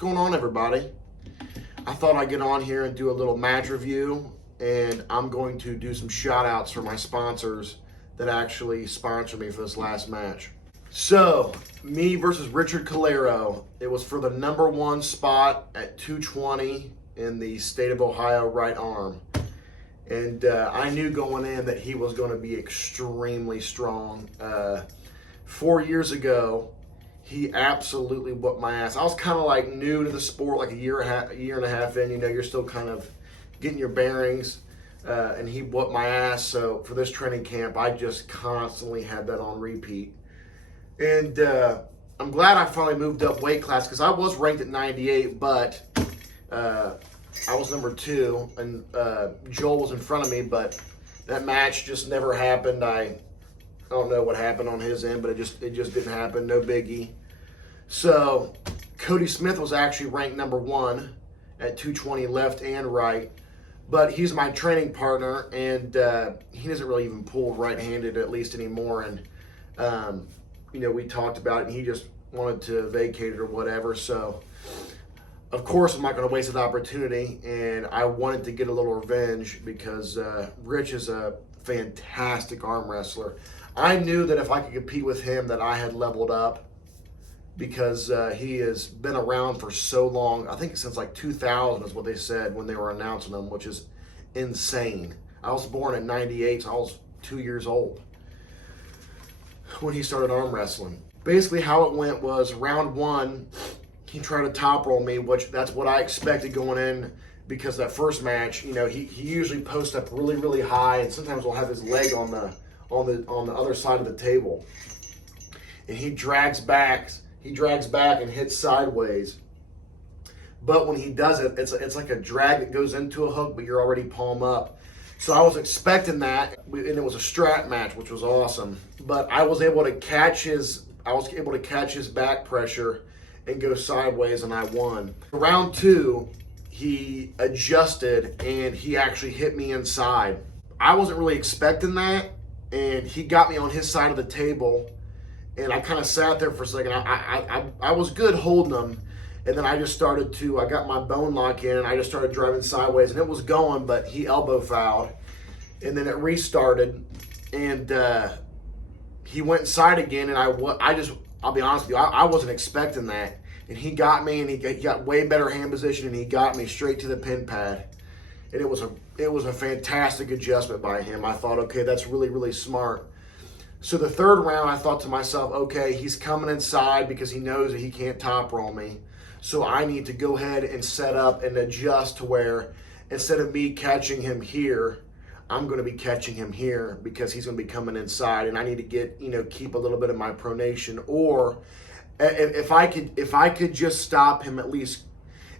going on, everybody? I thought I'd get on here and do a little match review, and I'm going to do some shout outs for my sponsors that actually sponsored me for this last match. So, me versus Richard Calero. It was for the number one spot at 220 in the state of Ohio right arm. And I knew going in that he was going to be extremely strong. 4 years ago, he absolutely whooped my ass. I was kind of like new to the sport, like a year and a half in. You know, you're still kind of getting your bearings. And he whooped my ass. So for this training camp, I just constantly had that on repeat. And I'm glad I finally moved up weight class because I was ranked at 98, but I was number 2, and Joel was in front of me, but that match just never happened. I don't know what happened on his end, but it just didn't happen. No biggie. So Cody Smith was actually ranked number 1 at 220 left and right, but he's my training partner, and he doesn't really even pull right-handed at least anymore. And you know, we talked about it, and he just wanted to vacate it or whatever. So of course, I'm not going to waste that opportunity, and I wanted to get a little revenge because Rich is a fantastic arm wrestler. I knew that if I could compete with him that I had leveled up because he has been around for so long. I think since like 2000 is what they said when they were announcing him, which is insane. I was born in 98, so I was 2 years old when he started arm wrestling. Basically how it went was round 1, he tried to top roll me, which that's what I expected going in because that first match, you know, he usually posts up really, really high, and sometimes will have his leg on the other side of the table. And he drags back and hits sideways. But when he does it, it's like a drag that goes into a hook, but you're already palm up. So I was expecting that, and it was a strap match, which was awesome. But I was able to catch his back pressure and go sideways, and I won. Round 2, he adjusted and he actually hit me inside. I wasn't really expecting that, and he got me on his side of the table, and I kind of sat there for a second. I was good holding him, and then I got my bone lock in, and I just started driving sideways, and it was going, but he elbow fouled, and then it restarted, and he went inside again, and I'll be honest with you, I wasn't expecting that. And he got me, and he got way better hand position, and he got me straight to the pin pad. And it was a fantastic adjustment by him. I thought, okay, that's really, really smart. So the third round, I thought to myself, okay, he's coming inside because he knows that he can't top roll me. So I need to go ahead and set up and adjust to where instead of me catching him here, I'm going to be catching him here because he's going to be coming inside, and I need to keep a little bit of my pronation. Or if I could just stop him, at least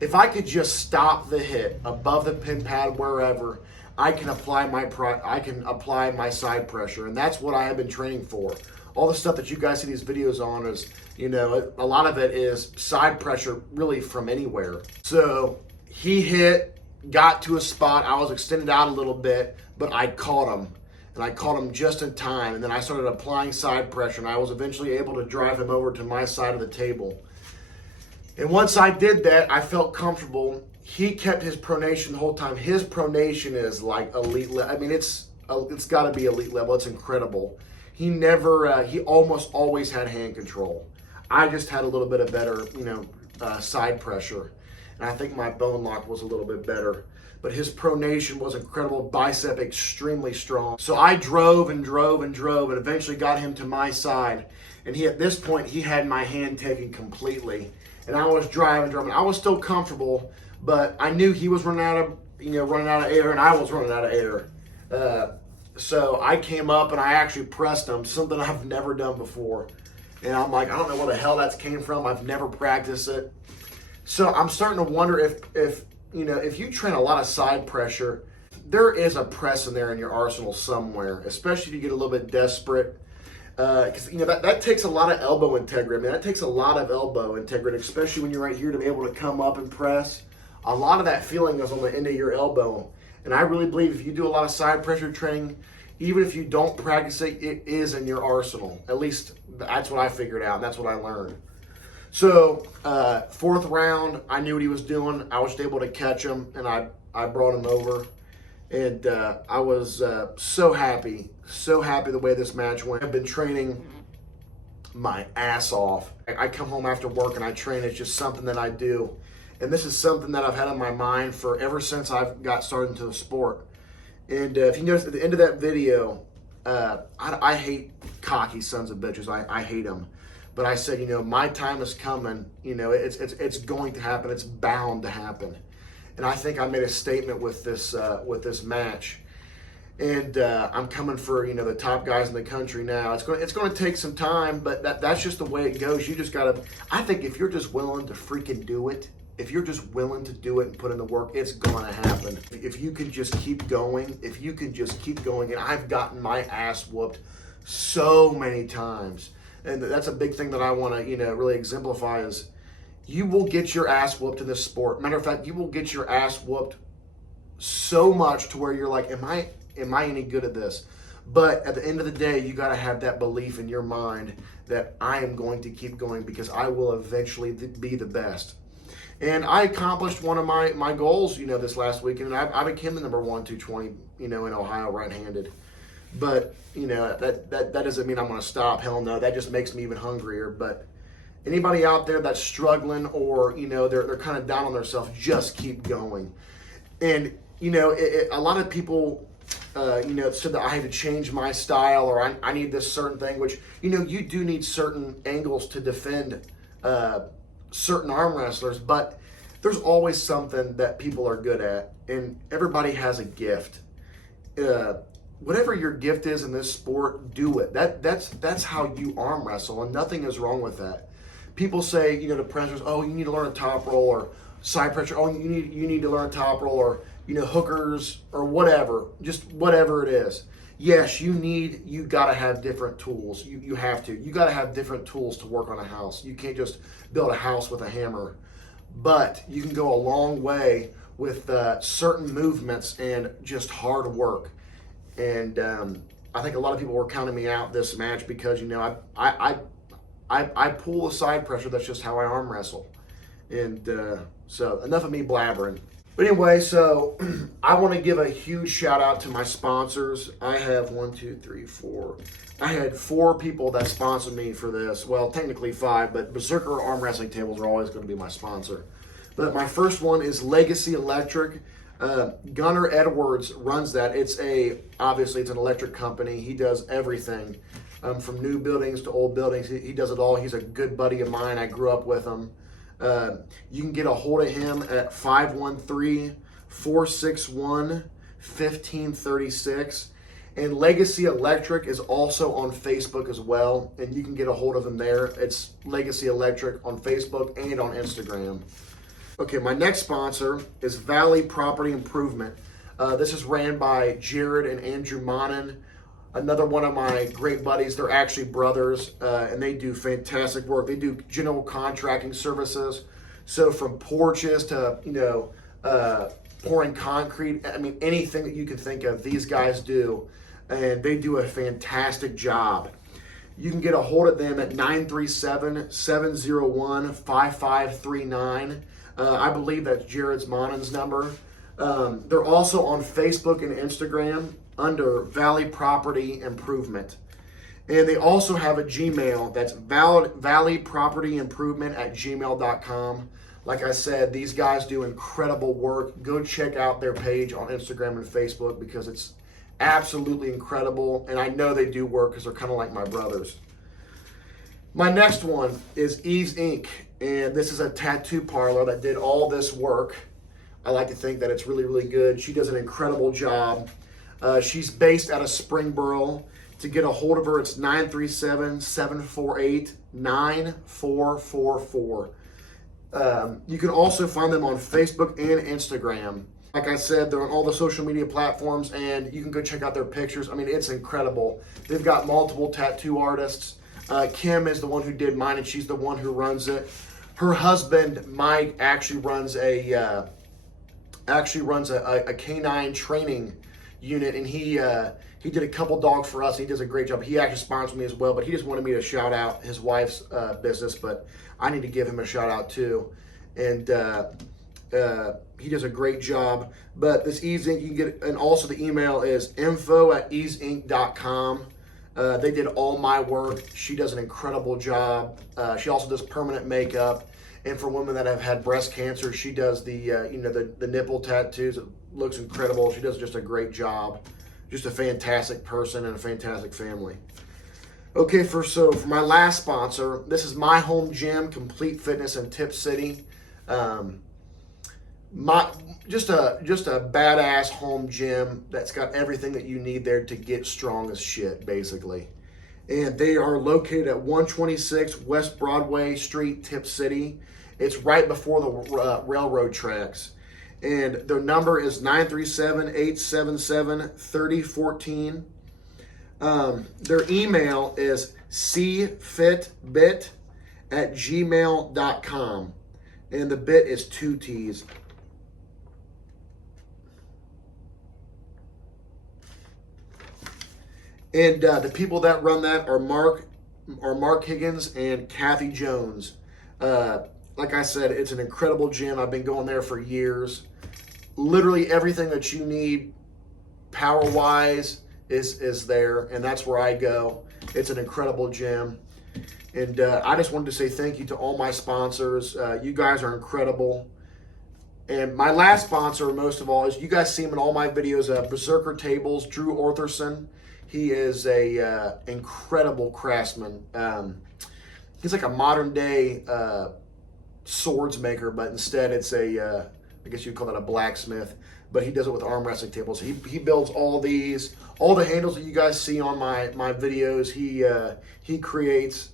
if I could just stop the hit above the pin pad wherever, I can apply my side pressure, and that's what I have been training for. All the stuff that you guys see these videos on is, you know, a lot of it is side pressure really from anywhere. So he hit, got to a spot, I was extended out a little bit, but I caught him, and I caught him just in time, and then I started applying side pressure, and I was eventually able to drive him over to my side of the table. And once I did that, I felt comfortable. He kept his pronation the whole time. His pronation is like elite level. I mean, it's got to be elite level. It's incredible. He almost always had hand control. I just had a little bit of better, side pressure. And I think my bone lock was a little bit better. But his pronation was incredible, bicep extremely strong. So I drove and eventually got him to my side. And at this point, he had my hand taken completely. And I was driving. I was still comfortable, but I knew he was running out of air, and I was running out of air. So I came up and I actually pressed him, something I've never done before. And I'm like, I don't know where the hell that came from. I've never practiced it. So I'm starting to wonder if you train a lot of side pressure, there is a press in there in your arsenal somewhere, especially if you get a little bit desperate. Because that takes a lot of elbow integrity. I mean, that takes a lot of elbow integrity, especially when you're right here to be able to come up and press. A lot of that feeling is on the end of your elbow. And I really believe if you do a lot of side pressure training, even if you don't practice it, it is in your arsenal. At least that's what I figured out, and that's what I learned. So, fourth round, I knew what he was doing. I was able to catch him, and I brought him over. And I was so happy the way this match went. I've been training my ass off. I come home after work and I train. It's just something that I do. And this is something that I've had on my mind for ever since I've got started into the sport. And if you notice at the end of that video, I hate cocky sons of bitches. I hate them. But I said, my time is coming. It's going to happen. It's bound to happen. And I think I made a statement with this match. And I'm coming for the top guys in the country now. It's going to take some time, but that's just the way it goes. You just gotta. I think if you're just willing to freaking do it, if you're just willing to do it and put in the work, it's going to happen. If you can just keep going, and I've gotten my ass whooped so many times, and that's a big thing that I want to really exemplify is you will get your ass whooped in this sport. Matter of fact, you will get your ass whooped so much to where you're like, am I any good at this? But at the end of the day, you got to have that belief in your mind that I am going to keep going because I will eventually be the best. And I accomplished one of my goals, this last weekend. And I became the number 1 220, in Ohio right-handed. But, that doesn't mean I'm going to stop. Hell no. That just makes me even hungrier. But anybody out there that's struggling or, they're kind of down on themselves, just keep going. And, a lot of people said that I had to change my style or I need this certain thing, which, you do need certain angles to defend certain arm wrestlers, but there's always something that people are good at, and everybody has a gift. Whatever your gift is in this sport, do it. That's how you arm wrestle, and nothing is wrong with that. People say, to pressers, oh, you need to learn a top roll or side pressure. Oh, you need to learn a top roll or hookers or whatever, just whatever it is. Yes, you got to have different tools. You have to. You got to have different tools to work on a house. You can't just build a house with a hammer. But you can go a long way with certain movements and just hard work. And I think a lot of people were counting me out this match because, I pull a side pressure. That's just how I arm wrestle. And so enough of me blabbering. But anyway, so I want to give a huge shout out to my sponsors. I have 1, 2, 3, 4. I had 4 people that sponsored me for this. Well, technically 5, but Berserker arm wrestling tables are always going to be my sponsor. But my first one is Legacy Electric. Gunnar Edwards runs that. Obviously it's an electric company. He does everything from new buildings to old buildings. He does it all. He's a good buddy of mine. I grew up with him. You can get a hold of him at 513-461-1536. And Legacy Electric is also on Facebook as well, and you can get a hold of him there. It's Legacy Electric on Facebook and on Instagram. Okay, my next sponsor is Valley Property Improvement. This is ran by Jared and Andrew Monin. Another one of my great buddies. They're actually brothers, and they do fantastic work. They do general contracting services. So from porches to, pouring concrete, anything that you can think of, these guys do. And they do a fantastic job. You can get a hold of them at 937-701-5539. I believe that's Jared's Monin's number. They're also on Facebook and Instagram under Valley Property Improvement. And they also have a Gmail. That's valleypropertyimprovement@gmail.com. Like I said, these guys do incredible work. Go check out their page on Instagram and Facebook because it's absolutely incredible. And I know they do work because they're kind of like my brothers. My next one is Eve's Ink. And this is a tattoo parlor that did all this work. I like to think that it's really, really good. She does an incredible job. She's based out of Springboro. To get a hold of her, it's 937-748-9444. You can also find them on Facebook and Instagram. Like I said, they're on all the social media platforms, and you can go check out their pictures. It's incredible. They've got multiple tattoo artists. Kim is the one who did mine, and she's the one who runs it. Her husband, Mike, actually runs a canine training unit, and he did a couple dogs for us. He does a great job. He actually sponsored me as well, but he just wanted me to shout out his wife's business, but I need to give him a shout out too. And he does a great job. But this Ease Inc. you can get, and also the email is info@easeinc.com. They did all my work. She does an incredible job. She also does permanent makeup. And for women that have had breast cancer, she does the the nipple tattoos. It looks incredible. She does just a great job. Just a fantastic person and a fantastic family. Okay, for my last sponsor, this is My Home Gym, Complete Fitness in Tip City. Just a badass home gym that's got everything that you need there to get strong as shit, basically. And they are located at 126 West Broadway Street, Tip City. It's right before the railroad tracks. And their number is 937-877-3014. Their email is cfitbit@gmail.com. And the bit is 2 T's. And the people that run that are Mark Higgins and Kathy Jones. Like I said, it's an incredible gym. I've been going there for years. Literally everything that you need power-wise is there, and that's where I go. It's an incredible gym. And I just wanted to say thank you to all my sponsors. You guys are incredible. And my last sponsor, most of all, is you guys see him in all my videos, Berserker Tables, Drew Ortherson. He is a incredible craftsman. He's like a modern day swords maker, but instead it's I guess you'd call that a blacksmith, but he does it with arm wrestling tables. He builds all the handles that you guys see on my videos. He creates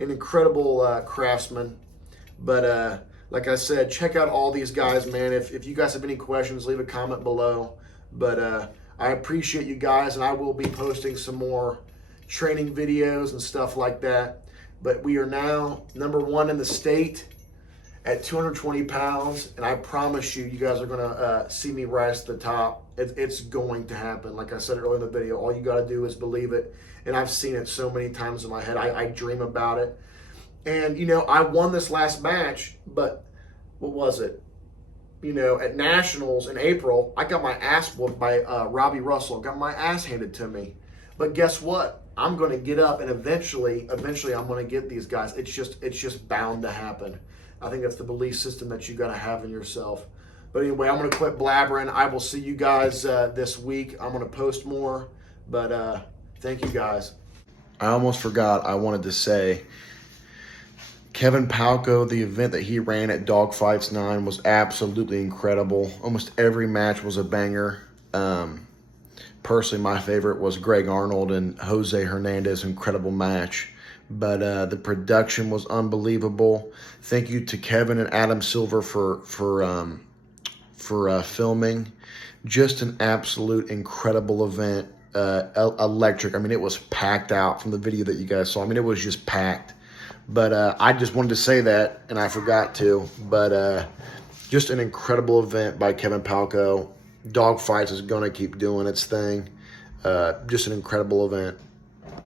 an incredible craftsman. But like I said, check out all these guys, man. If you guys have any questions, leave a comment below. But I appreciate you guys, and I will be posting some more training videos and stuff like that. But we are now #1 in the state at 220 pounds, and I promise you guys are going to see me rise to the top. It's going to happen. Like I said earlier in the video, all you got to do is believe it, and I've seen it so many times in my head. I dream about it. And, I won this last match, but what was it? At Nationals in April, I got my ass whooped by Robbie Russell, got my ass handed to me. But guess what? I'm going to get up, and eventually I'm going to get these guys. It's just bound to happen. I think that's the belief system that you got to have in yourself. But anyway, I'm going to quit blabbering. I will see you guys this week. I'm going to post more. But thank you guys. I almost forgot. I wanted to say, Kevin Palco, the event that he ran at Dogfights 9 was absolutely incredible. Almost every match was a banger. Personally, my favorite was Greg Arnold and Jose Hernandez, incredible match. But the production was unbelievable. Thank you to Kevin and Adam Silver for filming. Just an absolute incredible event. Electric. I mean, it was packed out from the video that you guys saw. I mean, it was just packed. But I just wanted to say that, and I forgot to. But just an incredible event by Kevin Palco. Dogfights is going to keep doing its thing. Just an incredible event.